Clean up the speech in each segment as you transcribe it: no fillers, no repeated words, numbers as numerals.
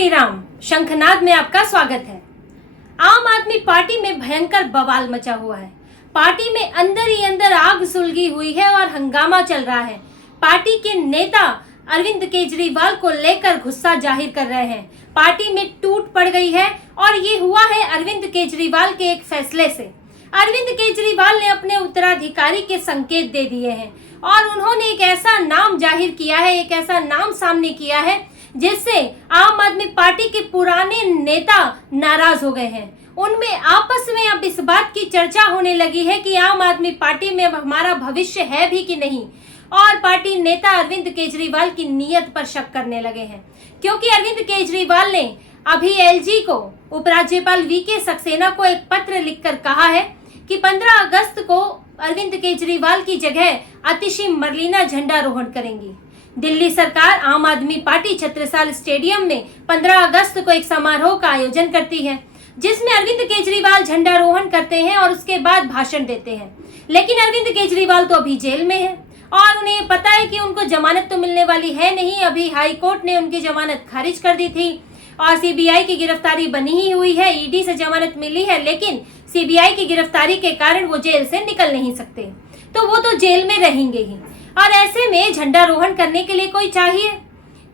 श्री राम। शंखनाद में आपका स्वागत है। आम आदमी पार्टी में भयंकर बवाल मचा हुआ है। पार्टी में अंदर ही अंदर आग सुलगी हुई है और हंगामा चल रहा है। पार्टी के नेता अरविंद केजरीवाल को लेकर गुस्सा जाहिर कर रहे हैं। पार्टी में टूट पड़ गई है और ये हुआ है अरविंद केजरीवाल के एक फैसले से। अरविंद केजरीवाल ने अपने उत्तराधिकारी के संकेत दे दिए हैं और उन्होंने एक ऐसा नाम जाहिर किया है, एक ऐसा नाम सामने किया है जिससे आम आदमी पार्टी के पुराने नेता नाराज हो गए हैं। उनमें आपस में अब इस बात की चर्चा होने लगी है कि आम आदमी पार्टी में अब हमारा भविष्य है भी कि नहीं, और पार्टी नेता अरविंद केजरीवाल की नीयत पर शक करने लगे हैं, क्योंकि अरविंद केजरीवाल ने अभी एलजी को उपराज्यपाल वीके सक्सेना को एक पत्र लिखकर कहा है कि 15 अगस्त को अरविंद केजरीवाल की जगह आतिशी मरलीना झंडारोहण करेंगी। दिल्ली सरकार आम आदमी पार्टी छत्रसाल स्टेडियम में 15 अगस्त को एक समारोह का आयोजन करती है जिसमें अरविंद केजरीवाल झंडारोहण करते हैं और उसके बाद भाषण देते हैं। लेकिन अरविंद केजरीवाल तो अभी जेल में है और उन्हें पता है कि उनको जमानत तो मिलने वाली है नहीं। अभी हाई कोर्ट ने उनकी जमानत खारिज कर दी थी और सीबीआई की गिरफ्तारी बनी ही हुई है। ईडी से जमानत मिली है, लेकिन सीबीआई की गिरफ्तारी के कारण वो जेल से निकल नहीं सकते, तो वो तो जेल में रहेंगे ही। और ऐसे में झंडारोहण करने के लिए कोई चाहिए,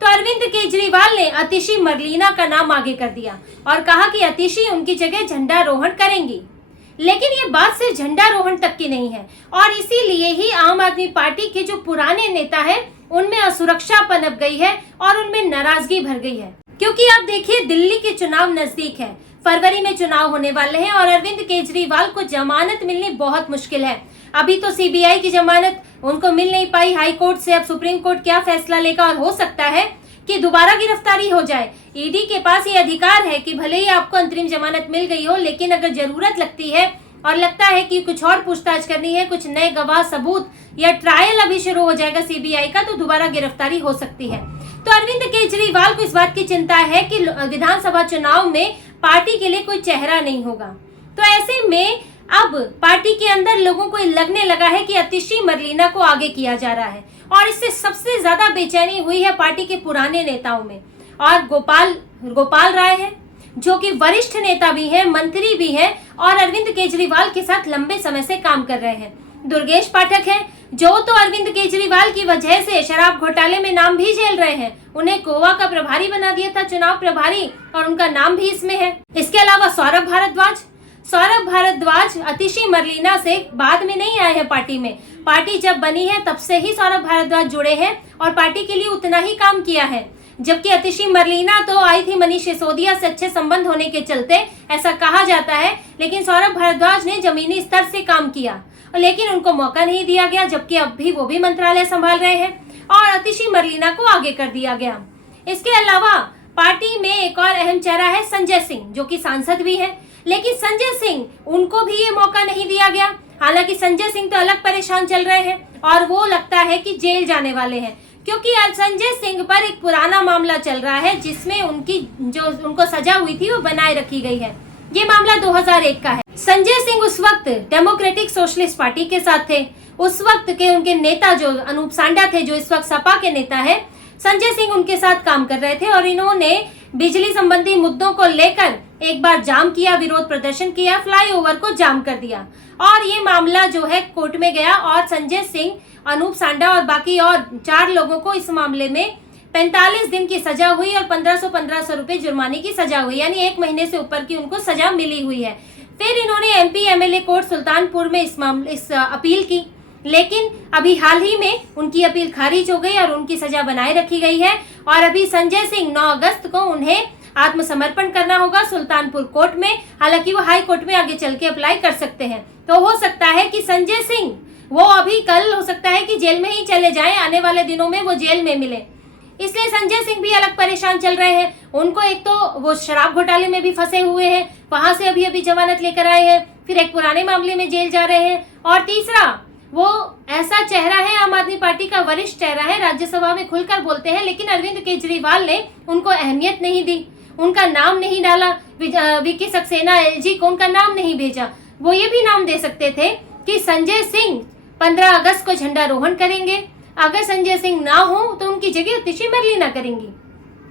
तो अरविंद केजरीवाल ने आतिशी मरलीना का नाम आगे कर दिया और कहा कि आतिशी उनकी जगह झंडारोहण करेंगी। लेकिन ये बात सिर्फ झंडारोहण तक की नहीं है और इसीलिए ही आम आदमी पार्टी के जो पुराने नेता है उनमें असुरक्षा पनप गई है और उनमें नाराजगी भर गई है। क्योंकि आप देखिए, दिल्ली के चुनाव नजदीक है, फरवरी में चुनाव होने वाले हैं और अरविंद केजरीवाल को जमानत मिलनी बहुत मुश्किल है। अभी तो सीबीआई की जमानत उनको मिल नहीं पाई हाई कोर्ट से। अब सुप्रीम कोर्ट क्या फैसला लेगा और हो सकता है कि दोबारा गिरफ्तारी हो जाए। ईडी के पास ये अधिकार है कि भले ही आपको अंतरिम जमानत मिल गई हो, लेकिन अगर जरूरत लगती है और लगता है कि कुछ और पूछताछ करनी है, कुछ नए गवाह सबूत या ट्रायल अभी शुरू हो जाएगा सीबीआई का, तो दोबारा गिरफ्तारी हो सकती है। तो अरविंद केजरीवाल को इस बात की चिंता है कि विधानसभा चुनाव में पार्टी के लिए कोई चेहरा नहीं होगा। तो ऐसे में अब पार्टी के अंदर लोगों को लगने लगा है कि आतिशी मरलीना को आगे किया जा रहा है और इससे सबसे ज्यादा बेचैनी हुई है पार्टी के पुराने नेताओं में। और गोपाल राय है जो कि वरिष्ठ नेता भी हैं, मंत्री भी हैं और अरविंद केजरीवाल के साथ लंबे समय से काम कर रहे हैं। दुर्गेश पाठक है जो तो अरविंद केजरीवाल की वजह से शराब घोटाले में नाम भी झेल रहे हैं। उन्हें गोवा का प्रभारी बना दिया था, चुनाव प्रभारी, और उनका नाम भी इसमें है। इसके अलावा सौरभ भारद्वाज आतिशी मरलीना से बाद में नहीं आए हैं पार्टी में। पार्टी जब बनी है तब से ही सौरभ भारद्वाज जुड़े हैं और पार्टी के लिए उतना ही काम किया है। जबकि आतिशी मरलीना तो आई थी मनीष सिसोदिया से अच्छे संबंध होने के चलते, ऐसा कहा जाता है, लेकिन सौरभ भारद्वाज ने जमीनी स्तर से काम किया लेकिन उनको मौका नहीं दिया गया। जबकि अब भी वो भी मंत्रालय संभाल रहे हैं और आतिशी मरलीना को आगे कर दिया गया। इसके अलावा पार्टी में एक और अहम चेहरा है संजय सिंह, जो कि सांसद भी है, लेकिन संजय सिंह उनको भी ये मौका नहीं दिया गया। हालांकि संजय सिंह तो अलग परेशान चल रहे हैं और वो लगता है कि जेल जाने वाले हैं, क्योंकि आज संजय सिंह पर एक पुराना मामला चल रहा है जिसमें उनको सजा हुई थी वो बनाए रखी गई है। ये मामला 2001 का है। संजय सिंह उस वक्त डेमोक्रेटिक सोशलिस्ट पार्टी के साथ थे। उस वक्त के उनके नेता जो अनूप सांडा थे, जो इस वक्त सपा के नेता है, संजय सिंह उनके साथ काम कर रहे थे और इन्होंने बिजली संबंधी मुद्दों को लेकर एक बार जाम किया, विरोध प्रदर्शन किया, फ्लाईओवर को जाम कर दिया और ये मामला जो है कोर्ट में गया और संजय सिंह, अनूप सांडा और बाकी और 4 लोगों को इस मामले में 45 दिन की सजा हुई और 1500 रुपए जुर्माने की सजा हुई, यानी 1 महीने से ऊपर की उनको सजा मिली हुई है। फिर इन्होंने एमपी एमएलए कोर्ट सुल्तानपुर में इस अपील की, लेकिन अभी हाल ही में उनकी अपील खारिज हो गई और उनकी सजा बनाए रखी गई है। और अभी संजय सिंह 9 अगस्त को उन्हें आत्मसमर्पण करना होगा सुल्तानपुर कोर्ट में। हालांकि वो हाई कोर्ट में आगे चल के अप्लाई कर सकते हैं। तो हो सकता है कि संजय सिंह वो अभी कल हो सकता है कि जेल में ही चले जाएं, आने वाले दिनों में वो जेल में मिले। इसलिए संजय सिंह भी अलग परेशान चल रहे हैं। उनको एक तो वो शराब घोटाले में भी फंसे हुए हैं, वहां से अभी जमानत लेकर आए हैं, फिर एक पुराने मामले में जेल जा रहे हैं, और तीसरा वो ऐसा चेहरा है, आम आदमी पार्टी का वरिष्ठ चेहरा है, राज्यसभा में खुलकर बोलते हैं, लेकिन अरविंद केजरीवाल ने उनको अहमियत नहीं दी, उनका नाम नहीं डाला। वीके सक्सेना एलजी को उनका नाम नहीं भेजा। वो ये भी नाम दे सकते थे कि संजय सिंह 15 अगस्त को झंडारोहण करेंगे, अगर संजय सिंह ना हो तो उनकी जगह आतिशी मरलीना करेंगी।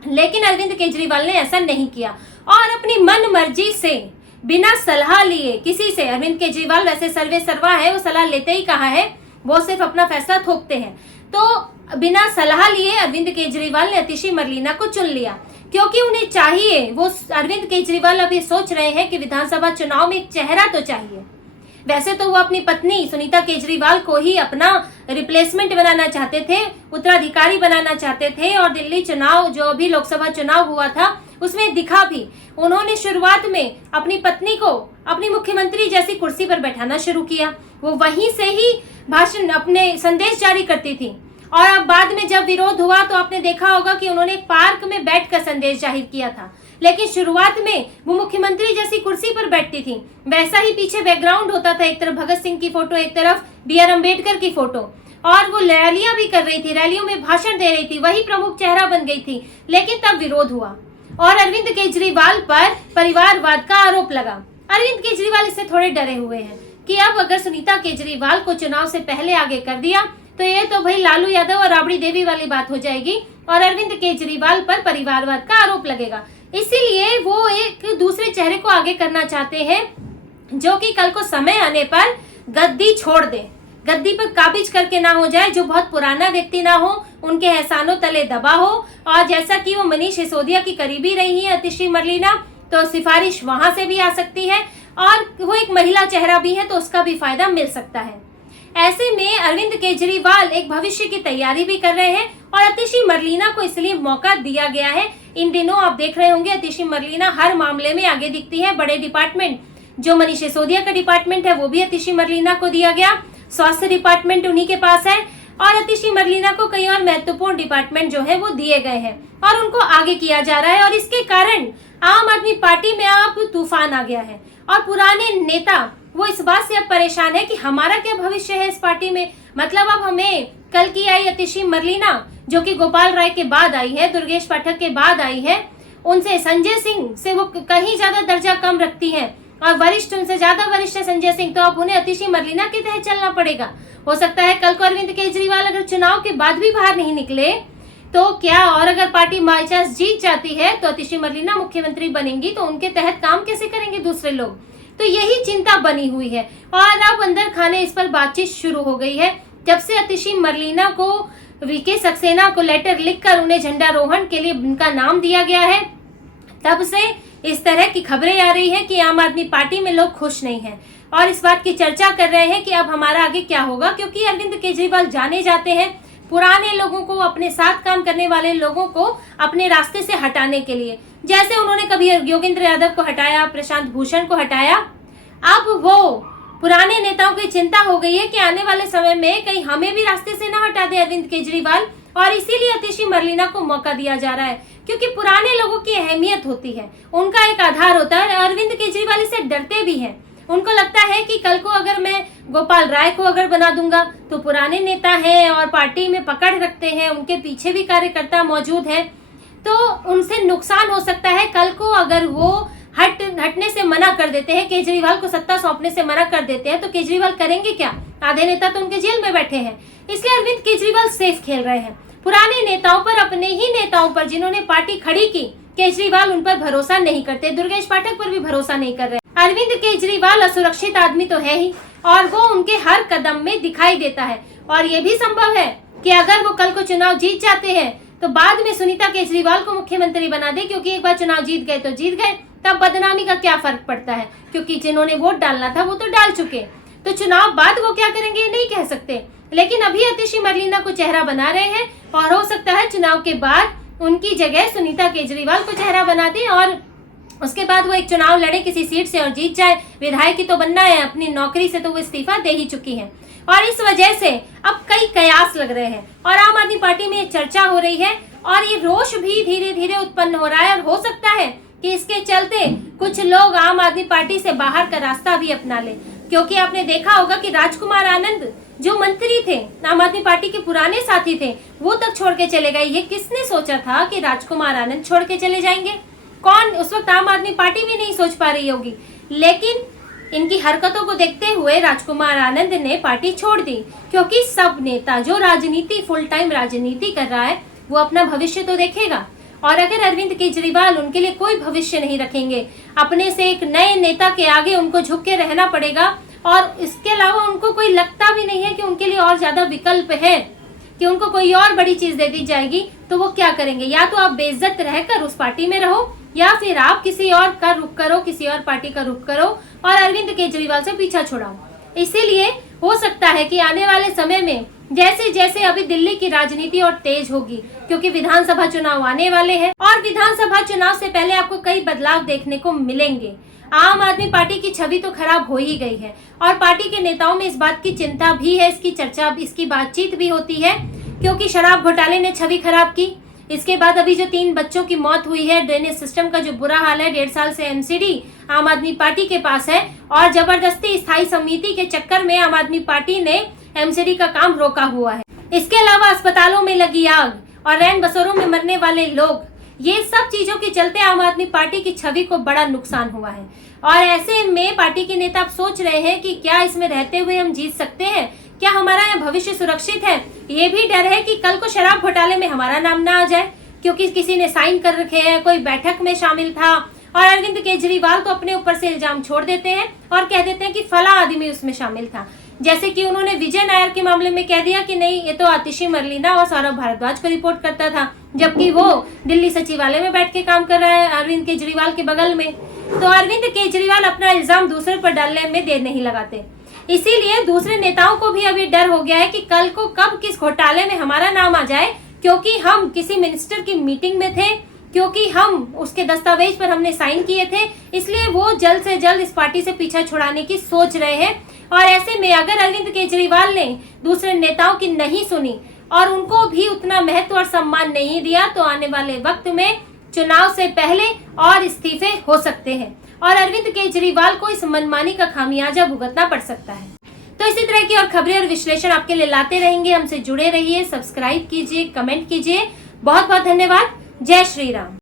लेकिन अरविंद केजरीवाल ने ऐसा नहीं किया और अपनी मन मर्जी से बिना सलाह लिए किसी से, अरविंद केजरीवाल वैसे सर्वे सर्वा है, वो सलाह लेते ही कहा है, वो सिर्फ अपना फैसला थोपते हैं, तो बिना सलाह लिए अरविंद केजरीवाल ने अतिशी मरलेना को चुन लिया, क्योंकि उन्हें चाहिए, वो अरविंद केजरीवाल अभी सोच रहे हैं कि विधानसभा चुनाव में एक चेहरा तो चाहिए। वैसे तो वो अपनी पत्नी सुनीता केजरीवाल को ही अपना रिप्लेसमेंट बनाना चाहते थे, उत्तराधिकारी बनाना चाहते थे, और दिल्ली चुनाव, जो अभी लोकसभा चुनाव हुआ था, उसमें दिखा भी। उन्होंने शुरुआत में अपनी पत्नी को अपनी मुख्यमंत्री जैसी कुर्सी पर बैठाना शुरू किया, वो वहीं से ही भाषण, अपने संदेश जारी करती थी। और अब बाद में जब विरोध हुआ तो आपने देखा होगा कि उन्होंने एक पार्क में बैठकर संदेश जाहिर किया था, लेकिन शुरुआत में वो मुख्यमंत्री जैसी कुर्सी पर बैठती थी, वैसा ही पीछे बैकग्राउंड होता था, एक तरफ भगत सिंह की फोटो, एक तरफ B.R. अम्बेडकर की फोटो, और वो रैलियां भी कर रही थी, रैलियों में भाषण दे रही थी, वही प्रमुख चेहरा बन गई थी। लेकिन तब विरोध हुआ और अरविंद केजरीवाल पर परिवारवाद का आरोप लगा। अरविंद केजरीवाल इससे थोड़े डरे हुए हैं कि अब अगर सुनीता केजरीवाल को चुनाव से पहले आगे कर दिया तो ये तो भाई लालू यादव और राबड़ी देवी वाली बात हो जाएगी और अरविंद केजरीवाल पर परिवारवाद का आरोप लगेगा। इसीलिए वो एक दूसरे चेहरे को आगे करना चाहते हैं, जो कि कल को समय आने पर गद्दी छोड़ दे, गद्दी पर काबिज करके ना हो जाए, जो बहुत पुराना व्यक्ति ना हो, उनके एहसानों तले दबा हो। और जैसा कि वो मनीष सिसोदिया की करीबी रही है अतिशी मरलेना, तो सिफारिश वहां से भी आ सकती है, और वो एक महिला चेहरा भी है तो उसका भी फायदा मिल सकता है। ऐसे में अरविंद केजरीवाल एक भविष्य की तैयारी भी कर रहे हैं और अतिशी मरलेना को इसलिए मौका दिया गया है। इन दिनों आप देख रहे होंगे अतिशी मरलेना हर मामले में आगे दिखती है। बड़े डिपार्टमेंट, जो मनीष सिसोदिया का डिपार्टमेंट है, वो भी अतिशी मरलेना को दिया गया, स्वास्थ्य डिपार्टमेंट उन्हीं के पास है, और अतिशी मरलेना को कई और महत्वपूर्ण डिपार्टमेंट जो है वो दिए गए हैं और उनको आगे किया जा रहा है। और इसके कारण आम आदमी पार्टी में अब तूफान आ गया है और पुराने नेता वो इस बात से अब परेशान है कि हमारा क्या भविष्य है इस पार्टी में। मतलब अब हमें कल की आई अतिशी मरलेना, जो कि गोपाल राय के बाद आई है, दुर्गेश पाठक के बाद आई है, उनसे, संजय सिंह से वो कहीं ज्यादा दर्जा कम रखती है और वरिष्ठ, उनसे ज्यादा वरिष्ठ है संजय सिंह, तो अब उन्हें अतिशी मरलेना के तहत चलना पड़ेगा। हो सकता है कल को अरविंद केजरीवाल अगर चुनाव के बाद भी बाहर नहीं निकले तो क्या, और अगर पार्टी बाई चांस जीत जाती है तो अतिशी मरलेना मुख्यमंत्री बनेंगी, तो उनके तहत काम कैसे करेंगे दूसरे लोग। तो यही चिंता बनी हुई है और अब अंदर खाने इस पर बातचीत शुरू हो गई है। जब से अतिशी मरलेना को वीके सक्सेना को लेटर लिखकर उन्हें झंडारोहण के लिए उनका नाम दिया गया है, तब से इस तरह की खबरें आ रही हैं कि आम आदमी पार्टी में लोग खुश नहीं हैं और इस बात की चर्चा कर रहे हैं कि अब हमारा आगे क्या होगा, क्योंकि अरविंद केजरीवाल जाने जाते हैं पुराने लोगों को, अपने साथ काम करने वाले लोगों को अपने रास्ते से हटाने के लिए। जैसे उन्होंने कभी योगेंद्र यादव को हटाया, प्रशांत भूषण को हटाया, अब वो पुराने नेताओं की चिंता हो गई है कि आने वाले समय में कहीं हमें भी रास्ते से ना हटा दे अरविंद केजरीवाल, और इसीलिए अतिशी मरलेना को मौका दिया जा रहा है, क्योंकि पुराने लोगों की अहमियत होती है, उनका एक आधार होता है। अरविंद केजरीवाल इससे डरते भी हैं, उनको लगता है कि कल को अगर मैं गोपाल राय को अगर बना दूंगा तो पुराने नेता हैं और पार्टी में पकड़ रखते हैं, उनके पीछे भी कार्यकर्ता मौजूद हैं, तो उनसे नुकसान हो सकता है। कल को अगर वो हटने से मना कर देते हैं, केजरीवाल को सत्ता सौंपने से मना कर देते हैं, तो केजरीवाल करेंगे क्या? आधे नेता तो उनके जेल में बैठे हैं। इसलिए अरविंद केजरीवाल सेफ खेल रहे हैं। पुराने नेताओं पर, अपने ही नेताओं पर जिन्होंने पार्टी खड़ी की, केजरीवाल उन पर भरोसा नहीं करते, दुर्गेश पाठक पर भी भरोसा नहीं कर रहे। अरविंद केजरीवाल असुरक्षित आदमी तो है ही, और वो उनके हर कदम में दिखाई देता है। और ये भी संभव है कि अगर वो कल को चुनाव जीत जाते हैं तो बाद में सुनीता केजरीवाल को मुख्यमंत्री बना दे, क्योंकि एक बार चुनाव जीत गए तो जीत गए, तब बदनामी का क्या फर्क पड़ता है, क्योंकि जिन्होंने वोट डालना था वो तो डाल चुके। तो चुनाव बाद वो क्या करेंगे ये नहीं कह सकते, लेकिन अभी अतिशी मरलेना को चेहरा बना रहे हैं और हो सकता है चुनाव के बाद उनकी जगह सुनीता केजरीवाल को चेहरा बना दे और उसके बाद वो एक चुनाव लड़े किसी सीट से और जीत जाए। विधायक की तो बनना है, अपनी नौकरी से तो वो इस्तीफा दे ही चुकी है, और इस वजह से अब कई कयास लग रहे हैं और आम आदमी पार्टी में चर्चा हो रही है और ये रोष भी धीरे धीरे उत्पन्न हो रहा है। और हो सकता है कि इसके चलते कुछ लोग आम आदमी पार्टी से बाहर का रास्ता भी अपना ले, क्योंकि आपने देखा होगा कि राजकुमार आनंद जो मंत्री थे, आम आदमी पार्टी के पुराने साथी थे, वो तक छोड़ के चले गए। ये किसने सोचा था कि राजकुमार आनंद छोड़ के चले जाएंगे? कौन, उस वक्त आम आदमी पार्टी भी नहीं सोच पा रही होगी, लेकिन इनकी हरकतों को देखते हुए राजकुमार आनंद ने पार्टी छोड़ दी, क्योंकि सब नेता जो राजनीति, फुल टाइम राजनीति कर रहा है, वो अपना भविष्य तो देखेगा और अगर अरविंद केजरीवाल उनके लिए कोई भविष्य नहीं रखेंगे, अपने से एक नए नेता के आगे उनको झुक के रहना पड़ेगा और इसके अलावा उनको कोई लगता भी नहीं है कि उनके लिए और ज्यादा विकल्प है, कि उनको कोई और बड़ी चीज दे दी जाएगी, तो वो क्या करेंगे? या तो आप बेइज्जत रहकर उस पार्टी में रहो या फिर आप किसी और का रुख करो, किसी और पार्टी का रुख करो और अरविंद केजरीवाल से पीछा छुड़ाओ। इसीलिए हो सकता है कि आने वाले समय में जैसे जैसे अभी दिल्ली की राजनीति और तेज होगी, क्योंकि विधानसभा चुनाव आने वाले हैं और विधानसभा चुनाव से पहले आपको कई बदलाव देखने को मिलेंगे। आम आदमी पार्टी की छवि तो खराब हो ही गई है और पार्टी के नेताओं में इस बात की चिंता भी है, इसकी चर्चा, इसकी बातचीत भी होती है, क्योंकि शराब घोटाले ने छवि खराब की। इसके बाद अभी जो 3 बच्चों की मौत हुई है, ड्रेनेज सिस्टम का जो बुरा हाल है, 1.5 साल से एमसीडी आम आदमी पार्टी के पास है और जबरदस्ती स्थायी समिति के चक्कर में आम आदमी पार्टी ने एमसीडी का काम रोका हुआ है। इसके अलावा अस्पतालों में लगी आग और रैन बसेरों में मरने वाले लोग, ये सब चीजों के चलते आम आदमी पार्टी की छवि को बड़ा नुकसान हुआ है। और ऐसे में पार्टी के नेता अब सोच रहे हैं कि क्या इसमें रहते हुए हम जीत सकते हैं, क्या हमारा यह भविष्य सुरक्षित है? ये भी डर है कि कल को शराब घोटाले में हमारा नाम ना आ जाए, क्योंकि किसी ने साइन कर रखे हैं, कोई बैठक में शामिल था। और अरविंद केजरीवाल तो अपने ऊपर से इल्जाम छोड़ देते हैं और कह देते हैं कि फला आदमी उसमें शामिल था, जैसे कि उन्होंने विजय नायर के मामले में कह दिया कि नहीं, ये तो आतिशी मरलीना और सौरभ भारद्वाज को रिपोर्ट करता था, जबकि वो दिल्ली सचिवालय में बैठ के काम कर रहा है अरविंद केजरीवाल के बगल में। तो अरविंद केजरीवाल अपना इल्जाम दूसरे पर डालने में देर नहीं लगाते। इसीलिए दूसरे नेताओं को भी अभी डर हो गया है कि कल को कब किस घोटाले में हमारा नाम आ जाए, क्योंकि हम किसी मिनिस्टर की मीटिंग में थे, क्योंकि हम उसके दस्तावेज पर हमने साइन किए थे, इसलिए वो जल्द से जल्द इस पार्टी से पीछा छुड़ाने की सोच रहे हैं। और ऐसे में अगर अरविंद केजरीवाल ने दूसरे नेताओं की नहीं सुनी और उनको भी उतना महत्व और सम्मान नहीं दिया, तो आने वाले वक्त में चुनाव से पहले और इस्तीफे हो सकते हैं और अरविंद केजरीवाल को इस मनमानी का खामियाजा भुगतना पड़ सकता है। तो इसी तरह की और खबरें और विश्लेषण आपके लिए लाते रहेंगे। हमसे जुड़े रहिए, सब्सक्राइब कीजिए, कमेंट कीजिए। बहुत बहुत धन्यवाद। जय श्री राम।